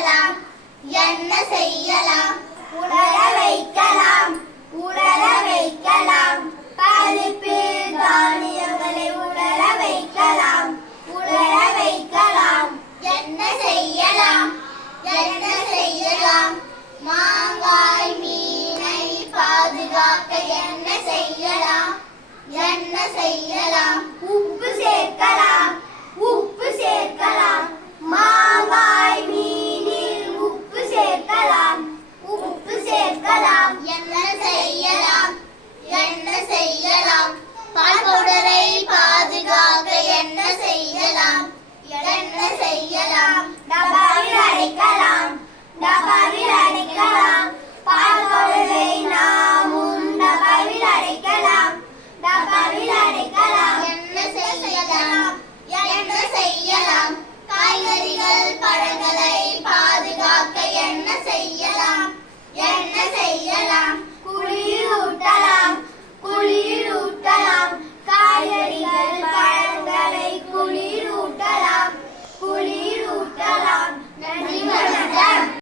செய்யலாம். என்ன செய்யலாம்? உலர வைக்கலாம். உலர வைக்கலாம். பருப்பு தானியங்களை உலர வைக்கலாம். உலர வைக்கலாம். என்ன செய்யலாம்? என்ன செய்யலாம்? மா America.